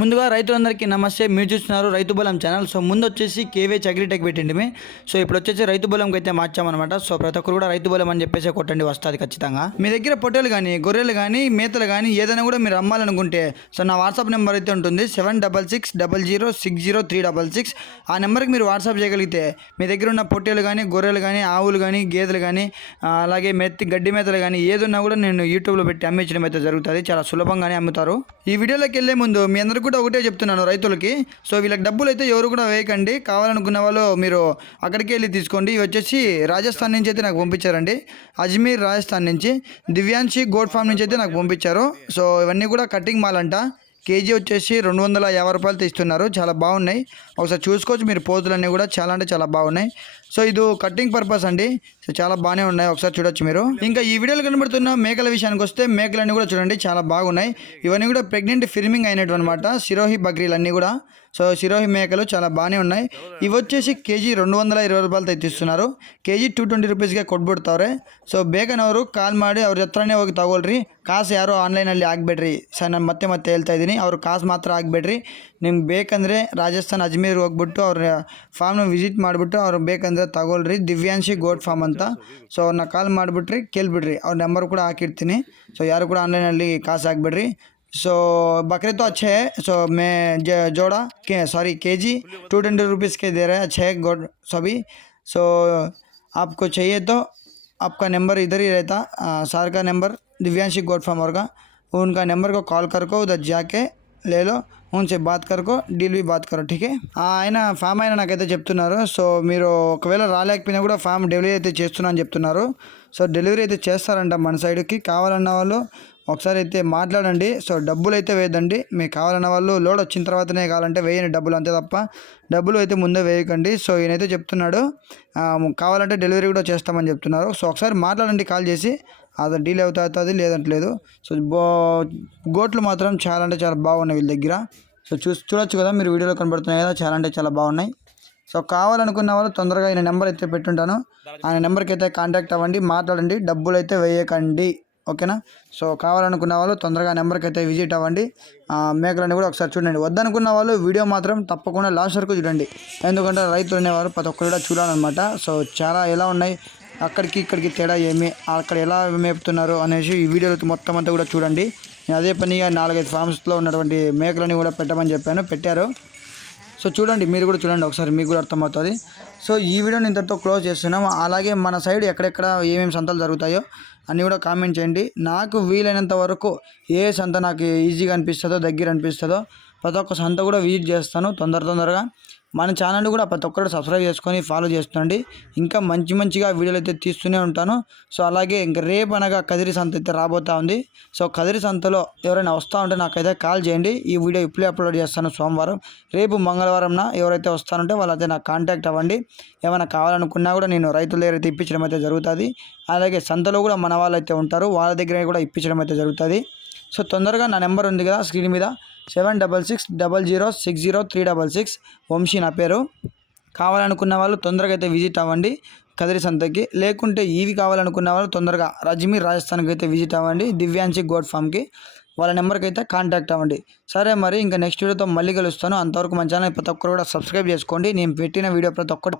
ముందుగా రైతులందరికీ నమస్తే. మీరు చూస్తున్నారు రైతు బలం ఛానల్. సో ముందు వచ్చేసి కేవే అగ్రిటెక్ పెట్టిండి సో ఇప్పుడు వచ్చేసి రైతు బలంకి అయితే మార్చామన్నమాట. సో ప్రతి ఒక్కరు కూడా రైతు బలం అని చెప్పేసి కొట్టండి వస్తుంది ఖచ్చితంగా. మీ దగ్గర పొట్టేలు కానీ గొర్రెలు కానీ మేతలు కానీ ఏదైనా కూడా మీరు అమ్మాలనుకుంటే సో నా వాట్సాప్ నెంబర్ అయితే ఉంటుంది. Seven double six double zero six zero three double six. ఆ నెంబర్కి మీరు వాట్సాప్ చేయగలిగితే మీ దగ్గర ఉన్న పొట్టేలు కానీ గొర్రెలు కానీ ఆవులు కానీ గేదెలు కానీ అలాగే మెత్తి గడ్డి మేతలు కానీ ఏదున్నా కూడా నేను యూట్యూబ్లో పెట్టి అమ్మించడం అయితే జరుగుతుంది. చాలా సులభంగానే అమ్ముతారు. ఈ వీడియోలోకి వెళ్ళే ముందు మీ అందరికీ కూడా ఒకటే చెప్తున్నాను రైతులకి. సో వీళ్ళకి డబ్బులు అయితే ఎవరు కూడా వేయకండి. కావాలనుకున్న వాళ్ళు మీరు అక్కడికి వెళ్ళి తీసుకోండి. ఇవి వచ్చేసి రాజస్థాన్ నుంచి అయితే నాకు పంపించారండి. అజ్మీర్ రాజస్థాన్ నుంచి. దివ్యాంశి గోడ్ ఫామ్ నుంచి అయితే నాకు పంపించారు. సో ఇవన్నీ కూడా కటింగ్ మాల్ అంట. కేజీ వచ్చేసి రెండు వందల యాభై రూపాయలు తీస్తున్నారు. చాలా బాగున్నాయి. ఒకసారి చూసుకోవచ్చు మీరు పోతులన్నీ కూడా. చాలా అంటే చాలా బాగున్నాయి. సో ఇది కటింగ్ పర్పస్ అండి. సో చాలా బాగానే ఉన్నాయి. ఒకసారి చూడొచ్చు మీరు. ఇంకా ఈ వీడియోలో కనబడుతున్న మేకల విషయానికి వస్తే మేకలన్నీ కూడా చూడండి. చాలా బాగున్నాయి. ఇవన్నీ కూడా ప్రెగ్నెంట్ ఫిల్మింగ్ అయినట్టు అనమాట సిరోహి అన్నీ కూడా. సో సిరోహి మేకలు చాలా బాగానే ఉన్నాయి. ఇవి వచ్చేసి కేజీ రెండు వందల ఇరవై రూపాయలు తెచ్చిస్తున్నారు కేజీ టూ ట్వంటీ రూపీస్గా ಕೊಟ್ಬಿಡ್ತಾವ್ರೆ సో బేగన్ ఎవరు? కాల్ మాడి ఎవరు ಹತ್ರನೇ ఒక ತಗೊಳ್ರಿ ಕಾಸು ಯಾರು ಆನ್ಲೈನಲ್ಲಿ ಹಾಕ್ಬೇಡ್ರಿ ಸರ್ ನಾನು ಮತ್ತೆ ಮತ್ತೆ ಹೇಳ್ತಾ ಇದ್ದೀನಿ ಅವ್ರು ಕಾಸು ಮಾತ್ರ ಹಾಕ್ಬೇಡ್ರಿ ನಿಮ್ಗೆ ಬೇಕಂದರೆ ರಾಜಸ್ಥಾನ್ ಅಜ್ಮೀರ್ಗೆ ಹೋಗ್ಬಿಟ್ಟು ಅವ್ರ ಫಾರ್ಮ್ನ ವಿಸಿಟ್ ಮಾಡಿಬಿಟ್ಟು ಅವ್ರು ಬೇಕಂದರೆ ತಗೊಳ್ರಿ ದಿವ್ಯಾಂಶಿ ಗೋಡ್ ಫಾರ್ಮ್ ಅಂತ ಸೊ ಅವ್ರನ್ನ ಕಾಲ್ ಮಾಡಿಬಿಟ್ರಿ ಕೇಳ್ಬಿಡ್ರಿ ಅವ್ರ ನಂಬರ್ ಕೂಡ ಹಾಕಿರ್ತೀನಿ ಸೊ ಯಾರು ಕೂಡ ಆನ್ಲೈನಲ್ಲಿ ಕಾಸು ಹಾಕ್ಬೇಡ್ರಿ सो बकरे तो अच्छे हैं सो मैं ज- जोड़ा के सॉरी के जी टू ट्वेंटी रुपीज़ के दे रहे हैं अच्छे हैं गोड सभी सो आपको चाहिए तो आपका नंबर इधर ही रहता आ, सार का नंबर दिव्यांशी गोड फार्मर का उनका नंबर को कॉल करको उधर जाके ले लो उनसे बात करको డీల్ బి బాత్ కరో ఠీకే ఆయన ఫామ్ అయినా నాకైతే చెప్తున్నారు సో మీరు ఒకవేళ రాలేకపోయినా కూడా ఫామ్ డెలివరీ అయితే చేస్తున్నా అని చెప్తున్నారు సో డెలివరీ అయితే చేస్తారంట మన సైడ్కి కావాలన్న వాళ్ళు ఒకసారి అయితే మాట్లాడండి సో డబ్బులు అయితే వేయదండి మీకు కావాలన్న వాళ్ళు లోడ్ వచ్చిన తర్వాతనే కావాలంటే వేయండి డబ్బులు అంతే తప్ప డబ్బులు అయితే ముందే వేయకండి సో ఈయనైతే చెప్తున్నాడు ఆ, కావాలంటే డెలివరీ కూడా చేస్తామని చెప్తున్నారు సో ఒకసారి మాట్లాడండి కాల్ చేసి అది డీల్ అవుతా అవుతుంది లేదంటలేదు. సో బో గోట్లు మాత్రం చాలా అంటే చాలా బాగున్నాయి వీళ్ళ దగ్గర. సో చూ చూడొచ్చు కదా మీరు వీడియోలో కనబడుతున్నాయి కదా చాలా అంటే చాలా బాగున్నాయి. సో కావాలనుకున్న వాళ్ళు తొందరగా ఆయన నెంబర్ అయితే పెట్టుంటాను. ఆయన నెంబర్కి అయితే కాంటాక్ట్ అవ్వండి మాట్లాడండి డబ్బులు అయితే వేయకండి. ఓకేనా? సో కావాలనుకున్న వాళ్ళు తొందరగా నెంబర్కి అయితే విజిట్ అవ్వండి. మేకలని కూడా ఒకసారి చూడండి. వద్దనుకున్న వాళ్ళు వీడియో మాత్రం తప్పకుండా లాస్ట్ వరకు చూడండి. ఎందుకంటే రైతులు అనేవారు ప్రతి ఒక్కరు కూడా చూడాలన్నమాట. సో చాలా ఎలా ఉన్నాయి? అక్కడికి ఇక్కడికి తేడా ఏమి అక్కడ ఎలా మేపుతున్నారు అనేసి ఈ వీడియోలో మొత్తం అంతా కూడా చూడండి. నేను అదే పనిగా నాలుగైదు ఫార్మ్స్లో ఉన్నటువంటి మేకలని కూడా పెట్టమని చెప్పాను పెట్టారు. సో చూడండి మీరు కూడా చూడండి ఒకసారి మీకు కూడా అర్థమవుతుంది. సో ఈ వీడియోని ఇంతటితో క్లోజ్ చేస్తున్నాం. అలాగే మన సైడ్ ఎక్కడెక్కడ ఏమేమి సంతలు జరుగుతాయో అన్నీ కూడా కామెంట్ చేయండి. నాకు వీలైనంత వరకు ఏ సంత నాకు ఈజీగా అనిపిస్తుందో దగ్గర అనిపిస్తుందో ప్రతి ఒక్క సంత కూడా విజిట్ చేస్తాను తొందర తొందరగా. మన ఛానల్ కూడా ప్రతి ఒక్కరు సబ్స్క్రైబ్ చేసుకొని ఫాలో చేస్తుండండి. ఇంకా మంచి మంచిగా వీడియోలు అయితే తీస్తూనే ఉంటాను. సో అలాగే ఇంకా రేపు అనగా కదిరి సంత అయితే రాబోతా ఉంది. సో కదిరి సంతలో ఎవరైనా వస్తూ ఉంటే నాకైతే కాల్ చేయండి. ఈ వీడియో ఇప్పుడే అప్లోడ్ చేస్తాను సోమవారం. రేపు మంగళవారంన ఎవరైతే వస్తారంటే వాళ్ళైతే నాకు కాంటాక్ట్ అవ్వండి. ఏమైనా కావాలనుకున్నా కూడా నేను రైతుల దగ్గర అయితే ఇప్పించడం అయితే జరుగుతుంది. అలాగే సంతలో కూడా మన వాళ్ళు అయితే ఉంటారు. వాళ్ళ దగ్గర కూడా ఇప్పించడం అయితే జరుగుతుంది. సో తొందరగా నా నెంబర్ ఉంది కదా స్క్రీన్ మీద. Seven double six double zero six zero three double six. Vamshi నా పేరు. కావాలనుకున్న వాళ్ళు తొందరగా అయితే విజిట్ అవ్వండి. కదిరి సంతకి. లేకుంటే ఇవి కావాలనుకున్న వాళ్ళు తొందరగా అజ్మీర్ రాజస్థాన్కి అయితే విజిట్ అవ్వండి. దివ్యాంశి గోడ్ ఫామ్కి వాళ్ళ నెంబర్కి అయితే కాంటాక్ట్ అవ్వండి. సరే మరి ఇంకా నెక్స్ట్ వీడియోతో మళ్ళీ కలుస్తాను. అంతవరకు మన ఛానల్ ప్రతి ఒక్కరు కూడా సబ్స్క్రైబ్ చేసుకోండి. నేను పెట్టిన వీడియో ప్రతి ఒక్కటి